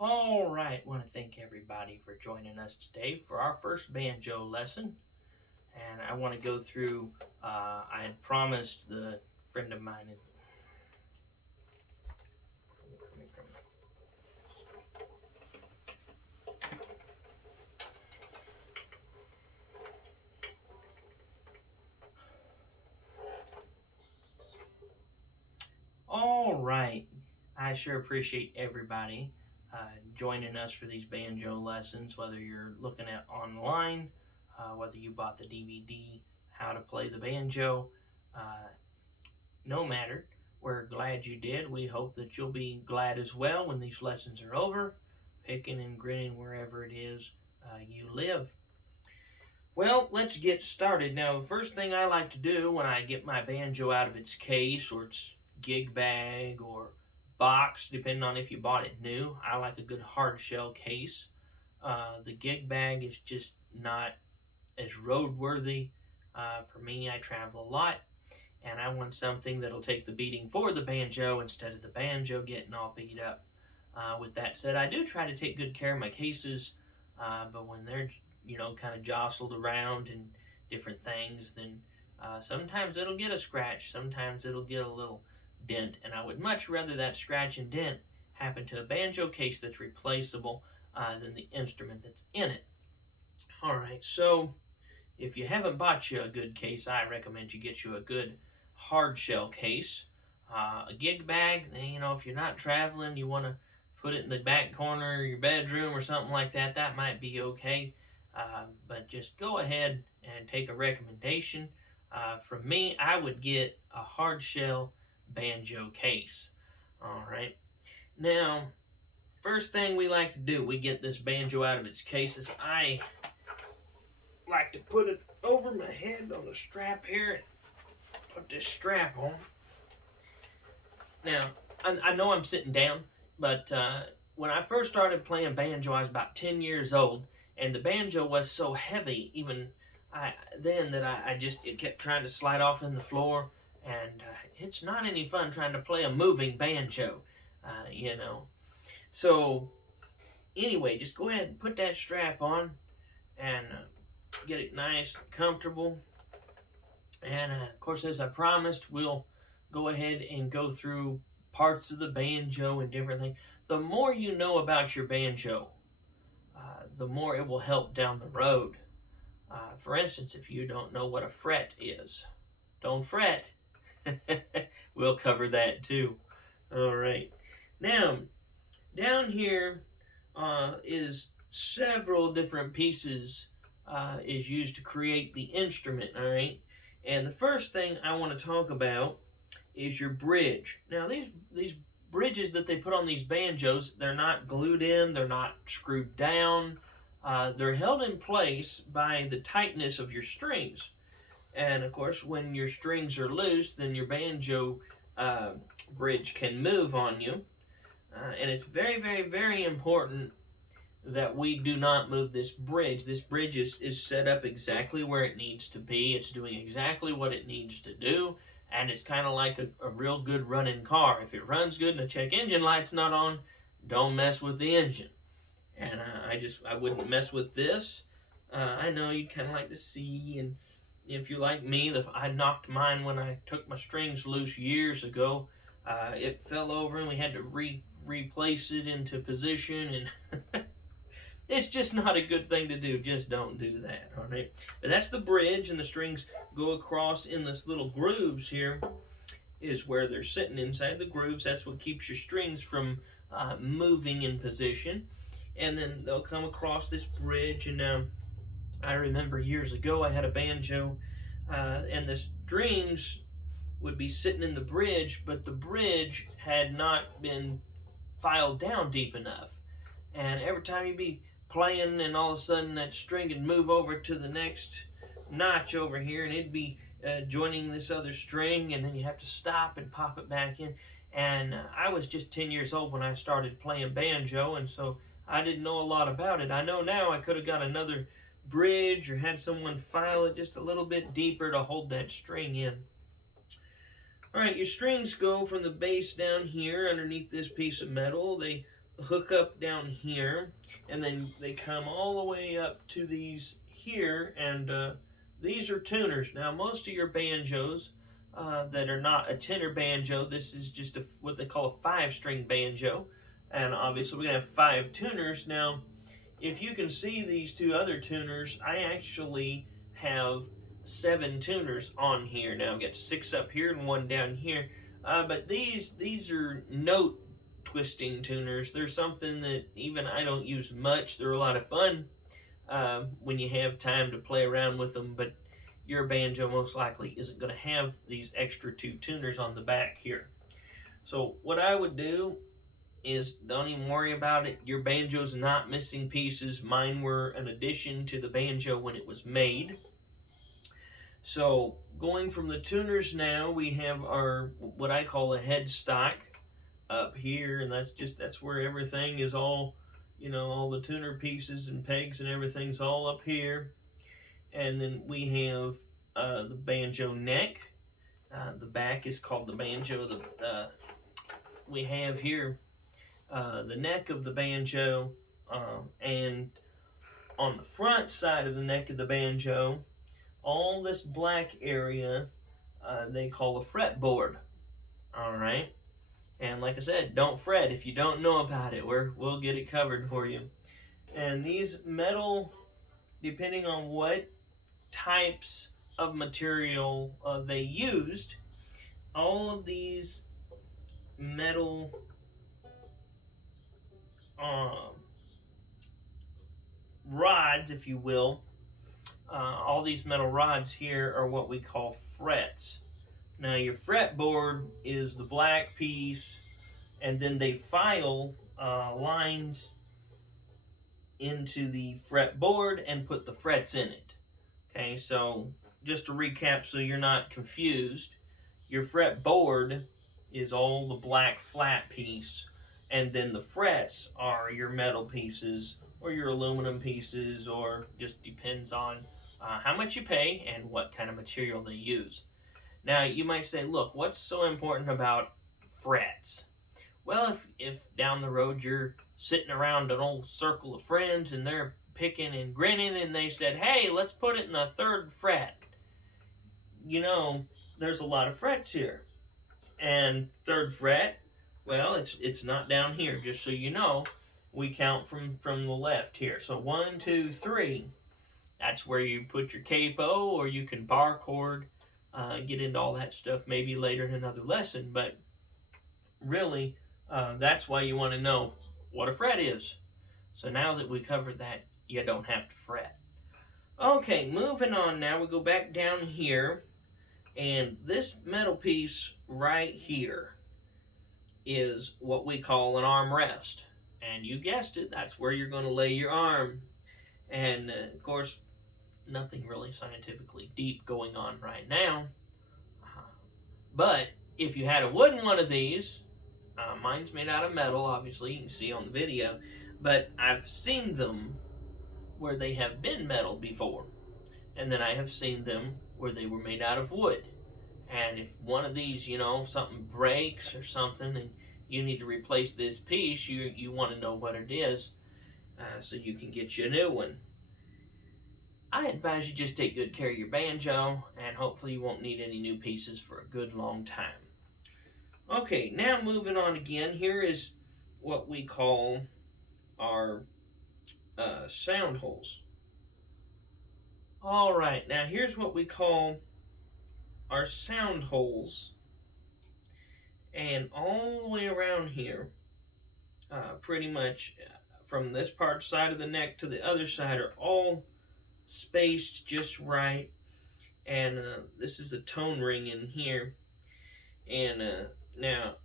All right, want to thank everybody for joining us today for our first banjo lesson. And I want to go through, I had promised the friend of mine. All right, I sure appreciate everybody joining us for these banjo lessons, whether you're looking at online, whether you bought the DVD, how to play the banjo. Uh, no matter. We're glad you did. We hope that you'll be glad as well when these lessons are over, picking and grinning wherever it is you live. Well, let's get started. Now, the first thing I like to do when I get my banjo out of its case or its gig bag or box, depending on if you bought it new, I like a good hard shell case. The gig bag is just not as roadworthy. For me, I travel a lot, and I want something that'll take the beating for the banjo instead of the banjo getting all beat up. With that said, I do try to take good care of my cases, but when they're kind of jostled around and different things, then sometimes it'll get a scratch, sometimes it'll get a little dent, and I would much rather that scratch and dent happen to a banjo case that's replaceable than the instrument that's in it. All right, so if you haven't bought you a good case, I recommend you get you a good hard shell case. A gig bag, if you're not traveling, you want to put it in the back corner of your bedroom or something like that, that might be okay. But just go ahead and take a recommendation. From me, I would get a hard shell banjo case. All right. Now, first thing we like to do, we get this banjo out of its case, is I like to put it over my head on the strap here and put this strap on. Now, I know I'm sitting down, but when I first started playing banjo, I was about 10 years old, and the banjo was so heavy, even then, that I just it kept trying to slide off in the floor, and it's not any fun trying to play a moving banjo, you know. So, anyway, just go ahead and put that strap on and get it nice and comfortable. And of course, as I promised, we'll go ahead and go through parts of the banjo and different things. The more you know about your banjo, the more it will help down the road. For instance, if you don't know what a fret is, don't fret. We'll cover that too. All right. Now, down here is several different pieces is used to create the instrument. All right. And the first thing I want to talk about is your bridge. Now these bridges that they put on these banjos, they're not glued in, they're not screwed down. They're held in place by the tightness of your strings. And of course, when your strings are loose, then your banjo uh, bridge can move on you. And it's very, very, very important that we do not move this bridge. This bridge is set up exactly where it needs to be. It's doing exactly what it needs to do. And it's kind of like a real good running car. If it runs good and the check engine light's not on, don't mess with the engine. And I wouldn't mess with this. I know you kind of like to see, and if you're like me, I knocked mine when I took my strings loose years ago. It fell over and we had to replace it into position, and it's just not a good thing to do. Just don't do that, all right? But that's the bridge, and the strings go across in this little grooves here is where they're sitting inside the grooves. That's what keeps your strings from moving in position. And then they'll come across this bridge. And I remember years ago I had a banjo, and the strings would be sitting in the bridge, but the bridge had not been filed down deep enough. And every time you'd be playing, and all of a sudden that string would move over to the next notch over here, and it'd be joining this other string, and then you have to stop and pop it back in. And I was just 10 years old when I started playing banjo, and so I didn't know a lot about it. I know now I could have got another bridge or had someone file it just a little bit deeper to hold that string in. All right, your strings go from the base down here underneath this piece of metal. They hook up down here, and then they come all the way up to these here, and these are tuners. Now, most of your banjos that are not a tenor banjo, this is just what they call a 5-string banjo, and obviously we're gonna have 5 tuners. Now, if you can see these 2 other tuners, I actually have 7 tuners on here. Now I've got 6 up here and 1 down here. But these are note twisting tuners. They're something that even I don't use much. They're a lot of fun when you have time to play around with them. But your banjo most likely isn't going to have these extra 2 tuners on the back here. So what I would do is don't even worry about it. Your banjo's not missing pieces. Mine were an addition to the banjo when it was made. So going from the tuners now, we have our what I call a headstock up here, and that's where everything is all, all the tuner pieces and pegs and everything's all up here. And then we have the banjo neck. The back is called the banjo. We have here the neck of the banjo, and on the front side of the neck of the banjo, all this black area they call a fretboard. All right, and like I said, don't fret if you don't know about it. We'll get it covered for you. And these metal, depending on what types of material they used, all of these metal rods, if you will, all these metal rods here are what we call frets. Now your fretboard is the black piece, and then they file lines into the fretboard and put the frets in it. Okay, so just to recap so you're not confused, your fretboard is all the black flat piece, and then the frets are your metal pieces or your aluminum pieces, or just depends on how much you pay and what kind of material they use. Now you might say, look, what's so important about frets? Well, if down the road you're sitting around an old circle of friends and they're picking and grinning and they said, hey, let's put it in the 3rd fret. There's a lot of frets here. And 3rd fret, well, it's not down here, just so you know. We count from the left here. So 1, 2, 3. That's where you put your capo, or you can bar chord. Get into all that stuff maybe later in another lesson. But really, that's why you want to know what a fret is. So now that we covered that, you don't have to fret. Okay, moving on now. We go back down here. And this metal piece right here is what we call an armrest. And you guessed it, that's where you're going to lay your arm. And of course, nothing really scientifically deep going on right now. But if you had a wooden one of these, mine's made out of metal, obviously, you can see on the video, but I've seen them where they have been metal before. And then I have seen them where they were made out of wood. And if one of these, something breaks or something and you need to replace this piece, you want to know what it is so you can get you a new one. I advise you just take good care of your banjo, and hopefully you won't need any new pieces for a good long time. Okay, now moving on again, here is what we call our sound holes. All right, now here's what we call our sound holes, and all the way around here, pretty much from this side of the neck to the other side are all spaced just right. And this is a tone ring in here, and now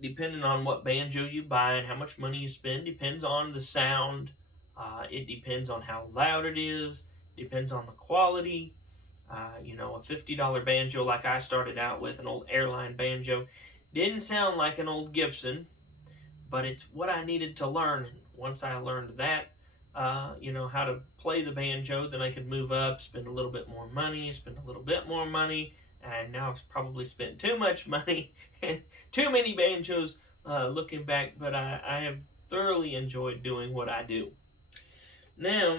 depending on what banjo you buy and how much money you spend depends on the sound. It depends on how loud it is, depends on the quality. A $50 banjo like I started out with, an old airline banjo, didn't sound like an old Gibson, but it's what I needed to learn. And once I learned that, how to play the banjo, then I could move up, spend a little bit more money, and now I've probably spent too much money and too many banjos looking back, but I have thoroughly enjoyed doing what I do. Now,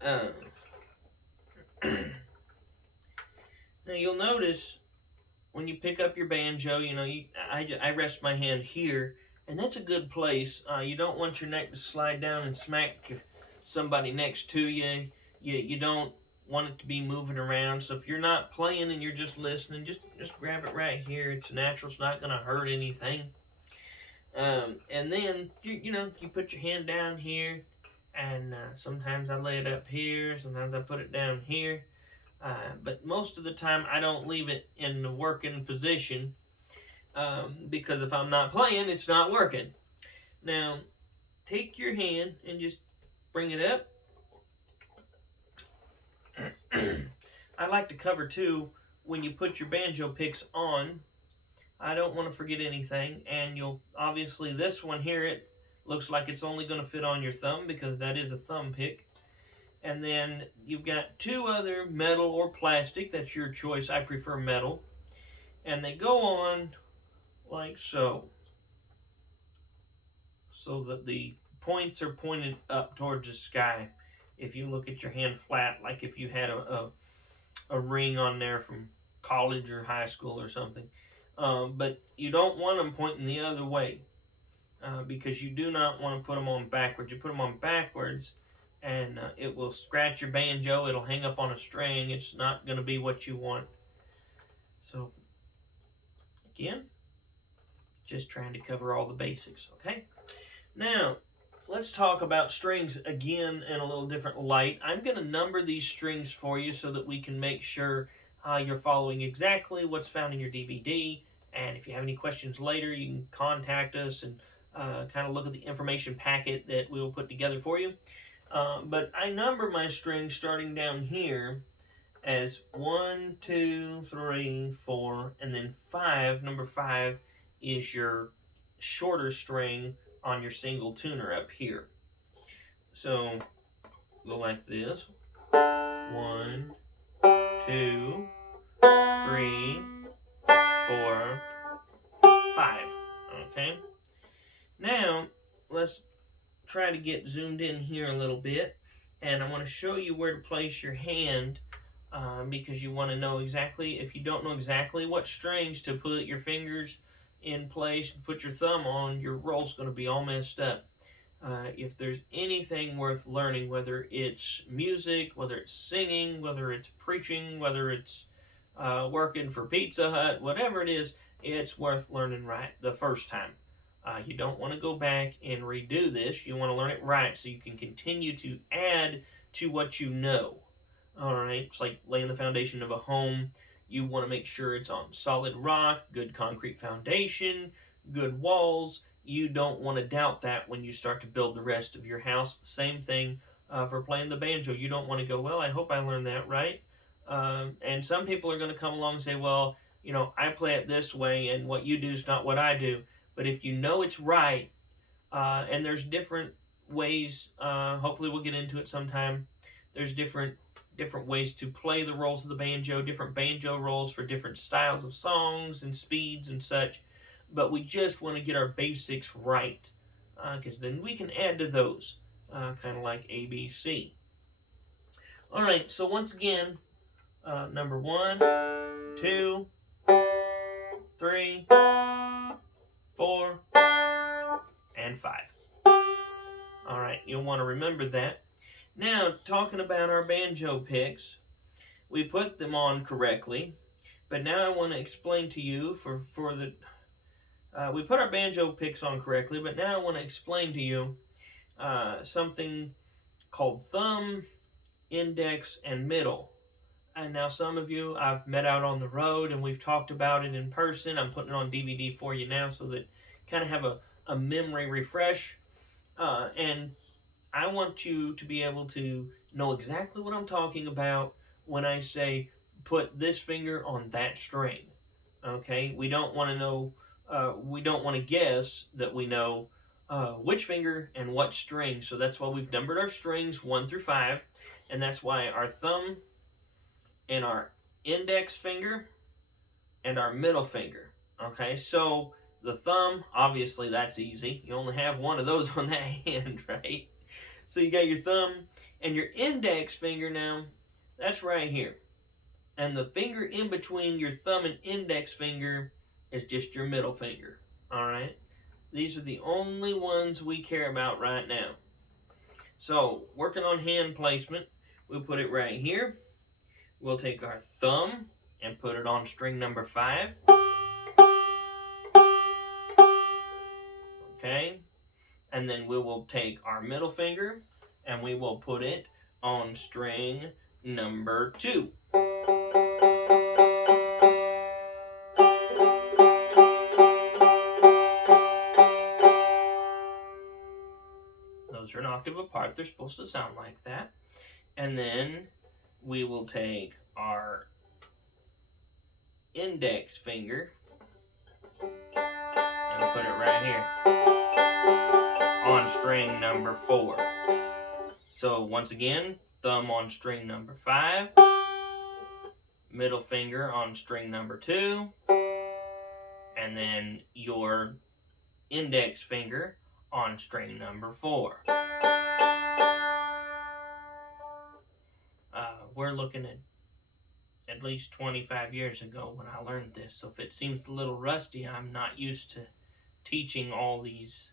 uh, now you'll notice when you pick up your banjo, I rest my hand here, and that's a good place. You don't want your neck to slide down and smack somebody next to you. You don't want it to be moving around. So if you're not playing and you're just listening, just grab it right here. It's natural. It's not going to hurt anything. And then you put your hand down here, and sometimes I lay it up here. Sometimes I put it down here. But most of the time, I don't leave it in the working position because if I'm not playing, it's not working. Now, take your hand and just bring it up. I like to cover too when you put your banjo picks on. I don't want to forget anything, and you'll obviously this one here, it looks like it's only going to fit on your thumb because that is a thumb pick. And then you've got two other metal or plastic. That's your choice. I prefer metal. And they go on like so. So that the points are pointed up towards the sky. If you look at your hand flat, like if you had a ring on there from college or high school or something. But you don't want them pointing the other way because you do not want to put them on backwards. You put them on backwards, and it will scratch your banjo. It'll hang up on a string. It's not going to be what you want. So, again, just trying to cover all the basics, okay? Now, let's talk about strings again in a little different light. I'm going to number these strings for you so that we can make sure you're following exactly what's found in your DVD. And if you have any questions later, you can contact us and kind of look at the information packet that we will put together for you. But I number my strings starting down here as 1, 2, 3, 4, and then 5. Number 5 is your shorter string on your single tuner up here. So go like this. 1, 2, 3, 4, 5. Okay. Now let's try to get zoomed in here a little bit, and I want to show you where to place your hand because you want to know exactly, if you don't know exactly what strings to put your fingers in place and put your thumb on, your roll's going to be all messed up. If there's anything worth learning, whether it's music, whether it's singing, whether it's preaching, whether it's working for Pizza Hut, whatever it is, it's worth learning right the first time. You don't want to go back and redo this. You want to learn it right so you can continue to add to what you know. All right, it's like laying the foundation of a home. You want to make sure it's on solid rock, good concrete foundation, good walls. You don't want to doubt that when you start to build the rest of your house. Same thing for playing the banjo. You don't want to go, well, I hope I learned that right. And some people are going to come along and say, well, I play it this way, and what you do is not what I do. But if you know it's right, and there's different ways, hopefully we'll get into it sometime. There's different ways to play the rolls of the banjo, different banjo rolls for different styles of songs and speeds and such. But we just want to get our basics right, because then we can add to those, kind of like ABC. All right, so once again, number 1, 2, 3, 4, and 5. All right, you'll want to remember that. Now, talking about our banjo picks, we put them on correctly, but now I want to explain to you we put our banjo picks on correctly, but now I want to explain to you something called thumb, index, and middle. And now some of you I've met out on the road and we've talked about it in person. I'm putting it on DVD for you now so that kind of have a memory refresh. And I want you to be able to know exactly what I'm talking about when I say put this finger on that string. Okay? We don't want to know, we don't want to guess that we know which finger and what string. So that's why we've numbered our strings 1 through 5. And that's why our thumb and our index finger and our middle finger. Okay, so the thumb, obviously that's easy. You only have one of those on that hand, right? So you got your thumb and your index finger now, that's right here. And the finger in between your thumb and index finger is just your middle finger. All right? These are the only ones we care about right now. So, working on hand placement, we'll put it right here. We'll take our thumb and put it on string number 5. Okay? And then we will take our middle finger and we will put it on string number 2. Those are an octave apart. They're supposed to sound like that. And then we will take our index finger and put it right here on string number 4. So once again, thumb on string number 5, middle finger on string number 2, and then your index finger on string number 4. We're looking at least 25 years ago when I learned this, so if it seems a little rusty, I'm not used to teaching all these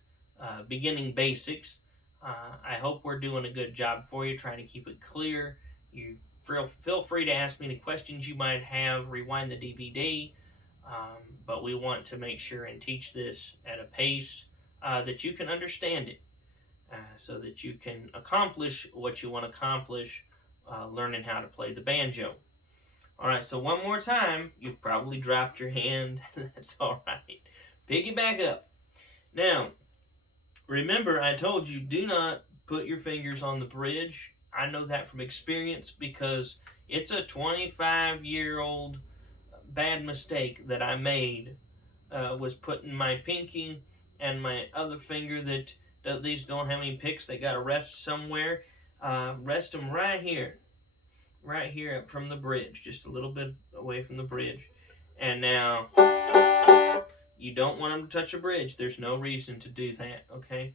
beginning basics. I hope we're doing a good job for you, trying to keep it clear. You feel free to ask me any questions you might have, rewind the DVD, but we want to make sure and teach this at a pace that you can understand it, so that you can accomplish what you want to accomplish, learning how to play the banjo. All right, so one more time, you've probably dropped your hand. That's all right. Pick it back up. Now, remember, I told you do not put your fingers on the bridge. I know that from experience because it's a 25-year-old bad mistake that I made, was putting my pinky and my other finger that these don't have any picks. They got to rest somewhere. Rest them right here up from the bridge, just a little bit away from the bridge. And now, you don't want them to touch a bridge. There's no reason to do that, okay?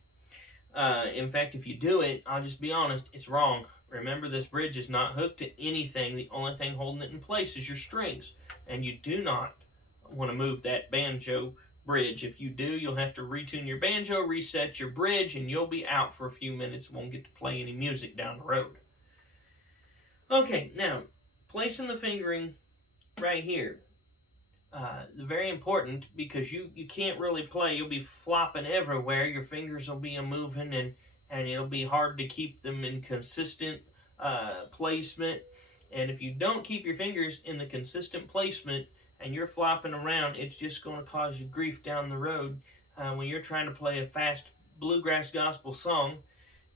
In fact, if you do it, I'll just be honest, it's wrong. Remember, this bridge is not hooked to anything. The only thing holding it in place is your strings. And you do not want to move that banjo bridge. If you do, you'll have to retune your banjo, reset your bridge, and you'll be out for a few minutes. Won't get to play any music down the road. Okay, now, placing the fingering right here. Very important because you can't really play. You'll be flopping everywhere. Your fingers will be moving and it'll be hard to keep them in consistent placement. And if you don't keep your fingers in the consistent placement and you're flopping around, it's just going to cause you grief down the road when you're trying to play a fast bluegrass gospel song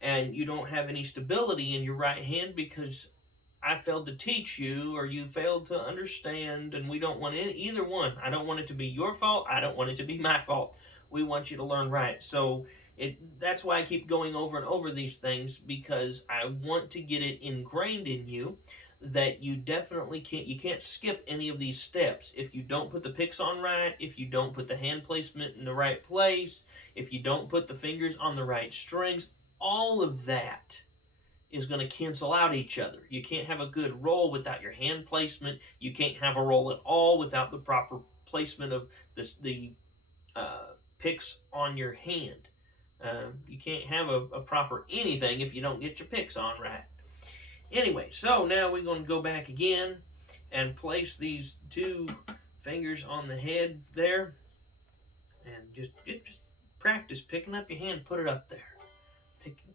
and you don't have any stability in your right hand because I failed to teach you or you failed to understand, and we don't want either one. I don't want it to be your fault. I don't want it to be my fault. We want you to learn right. So that's why I keep going over and over these things, because I want to get it ingrained in you that you definitely can't skip any of these steps. If you don't put the picks on right, if you don't put the hand placement in the right place, if you don't put the fingers on the right strings, all of that is going to cancel out each other. You can't have a good roll without your hand placement. You can't have a roll at all without the proper placement of the picks on your hand. You can't have a proper anything if you don't get your picks on right. Anyway, so now we're going to go back again and place these two fingers on the head there, and just practice picking up your hand, put it up there.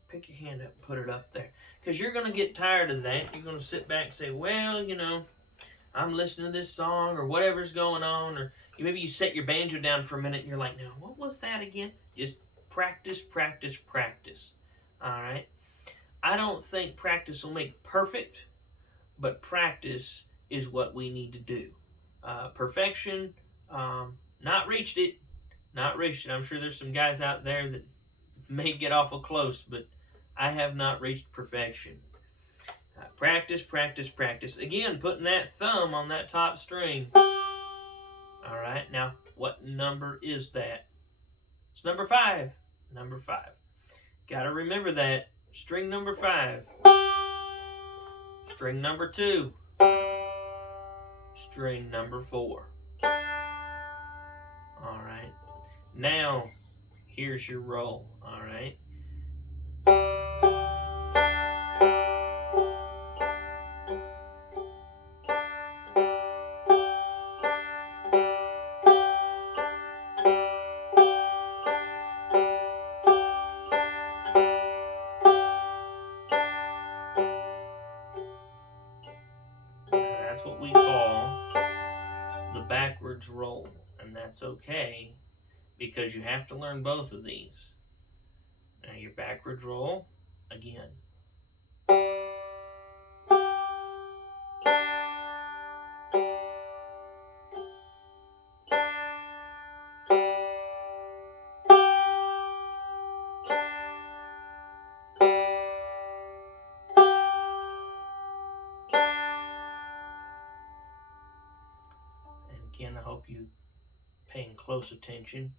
Pick your hand up and put it up there. Because you're going to get tired of that. You're going to sit back and say, well, I'm listening to this song or whatever's going on. Or maybe you set your banjo down for a minute and you're like, now, what was that again? Just practice, practice, practice. All right? I don't think practice will make perfect, but practice is what we need to do. Perfection, not reached it. Not reached it. I'm sure there's some guys out there that may get awful close, but I have not reached perfection. Practice, practice, practice. Again, putting that thumb on that top string. All right. right, now what number is that? It's number 5. Number 5. Gotta remember that. String number 5. String number 2. String number 4. Alright. Now, here's your roll. Alright. That's what we call the backwards roll. And that's okay because you have to learn both of these. Now your backwards roll again. And again, I hope you paying close attention.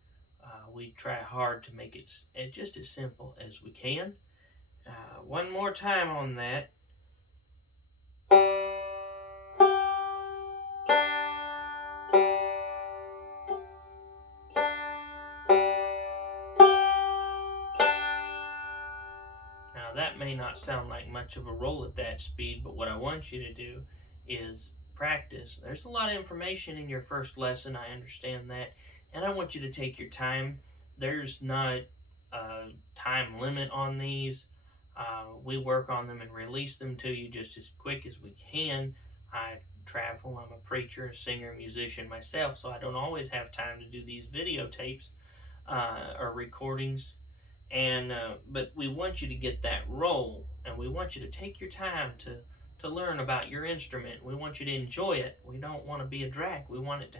We try hard to make it just as simple as we can. One more time on that. Now that may not sound like much of a roll at that speed, but what I want you to do is practice. There's a lot of information in your first lesson, I understand that, and I want you to take your time. There's not a time limit on these. We work on them and release them to you just as quick as we can. I travel, I'm a preacher, a singer, musician myself, so I don't always have time to do these videotapes or recordings. And but we want you to get that roll, and we want you to take your time to learn about your instrument. We want you to enjoy it. We don't want to be a drag. We want it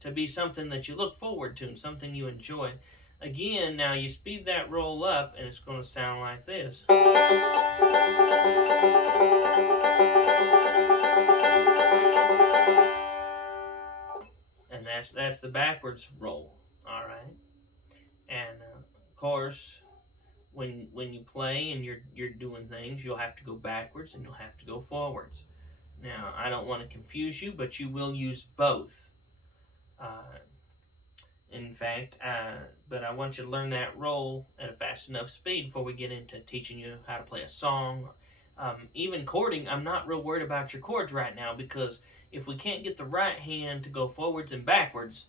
to be something that you look forward to and something you enjoy. Again, now you speed that roll up, and it's going to sound like this. And that's the backwards roll. All right. And of course, when you play and you're doing things, you'll have to go backwards and you'll have to go forwards. Now, I don't want to confuse you, but you will use both. In fact, but I want you to learn that roll at a fast enough speed before we get into teaching you how to play a song. Even chording, I'm not real worried about your chords right now, because if we can't get the right hand to go forwards and backwards,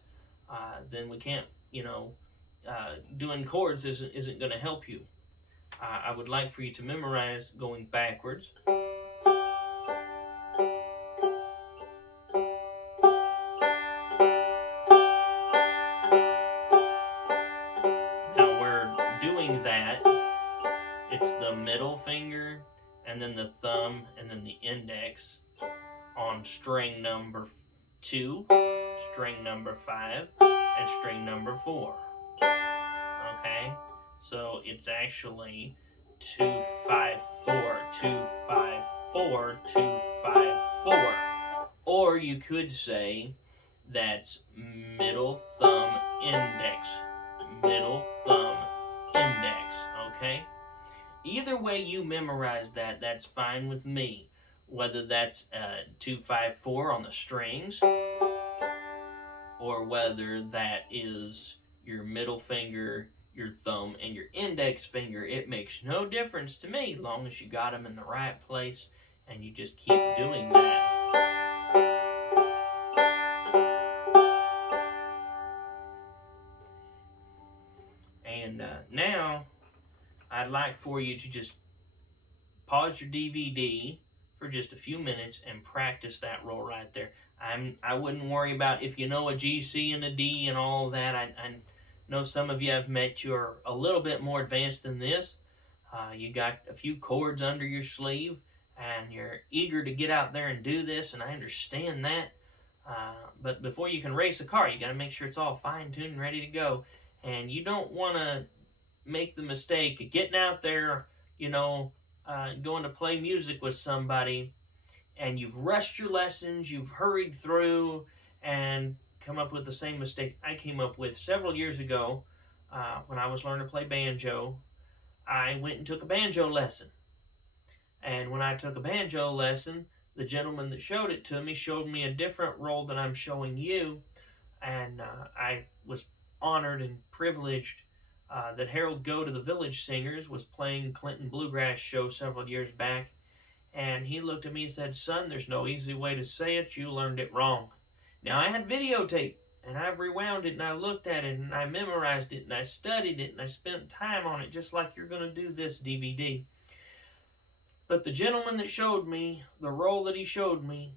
then we can't, doing chords isn't going to help you. I would like for you to memorize going backwards. Now we're doing that. It's the middle finger, and then the thumb, and then the index on string number 2, string number 5, and string number 4. Okay? So it's actually 2, 5, 4, 2, 5, 4, 2, 5, 4. Or you could say that's middle thumb index, middle thumb index, okay? Either way you memorize that, that's fine with me. Whether that's 2, 5, 4 on the strings, or whether that is your middle finger, your thumb, and your index finger, it makes no difference to me, as long as you got them in the right place and you just keep doing that. And now, I'd like for you to just pause your DVD for just a few minutes and practice that roll right there. I wouldn't worry about if you know a G, C, and a D and all that. I know some of you I've met you are a little bit more advanced than this. You got a few chords under your sleeve, and you're eager to get out there and do this, and I understand that. But before you can race a car, you got to make sure it's all fine-tuned and ready to go. And you don't want to make the mistake of getting out there, going to play music with somebody, and you've rushed your lessons, you've hurried through, and come up with the same mistake I came up with several years ago when I was learning to play banjo. I went and took a banjo lesson. And when I took a banjo lesson, the gentleman that showed it to me showed me a different roll than I'm showing you. And I was honored and privileged that Harold Goad of the Village Singers was playing Clinton Bluegrass show several years back. And he looked at me and said, "Son, there's no easy way to say it. You learned it wrong." Now, I had videotape, and I've rewound it, and I looked at it, and I memorized it, and I studied it, and I spent time on it, just like you're going to do this DVD. But the gentleman that showed me, the roll that he showed me,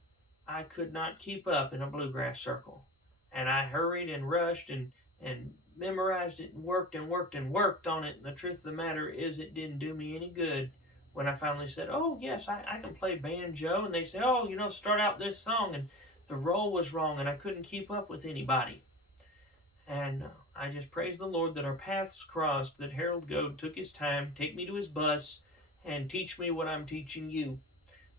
I could not keep up in a bluegrass circle. And I hurried and rushed and memorized it and worked and worked and worked on it. And the truth of the matter is, it didn't do me any good when I finally said, "Oh, yes, I can play banjo." And they said, "Oh, start out this song." And the roll was wrong, and I couldn't keep up with anybody. And I just praise the Lord that our paths crossed, that Harold Goad took his time, take me to his bus, and teach me what I'm teaching you.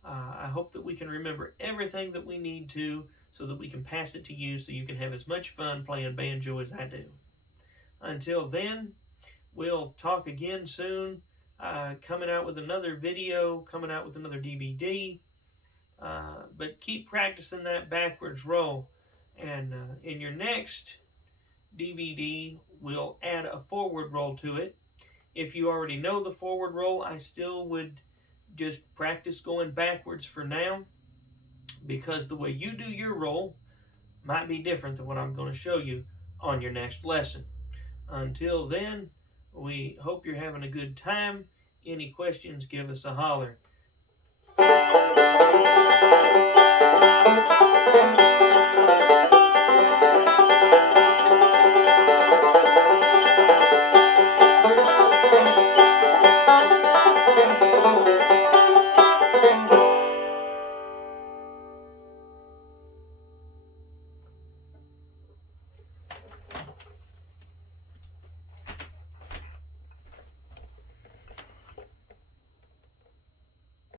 I hope that we can remember everything that we need to so that we can pass it to you so you can have as much fun playing banjo as I do. Until then, we'll talk again soon. Coming out with another video, coming out with another DVD. But keep practicing that backwards roll. And in your next DVD, we'll add a forward roll to it. If you already know the forward roll, I still would just practice going backwards for now, because the way you do your roll might be different than what I'm going to show you on your next lesson. Until then, we hope you're having a good time. Any questions, give us a holler.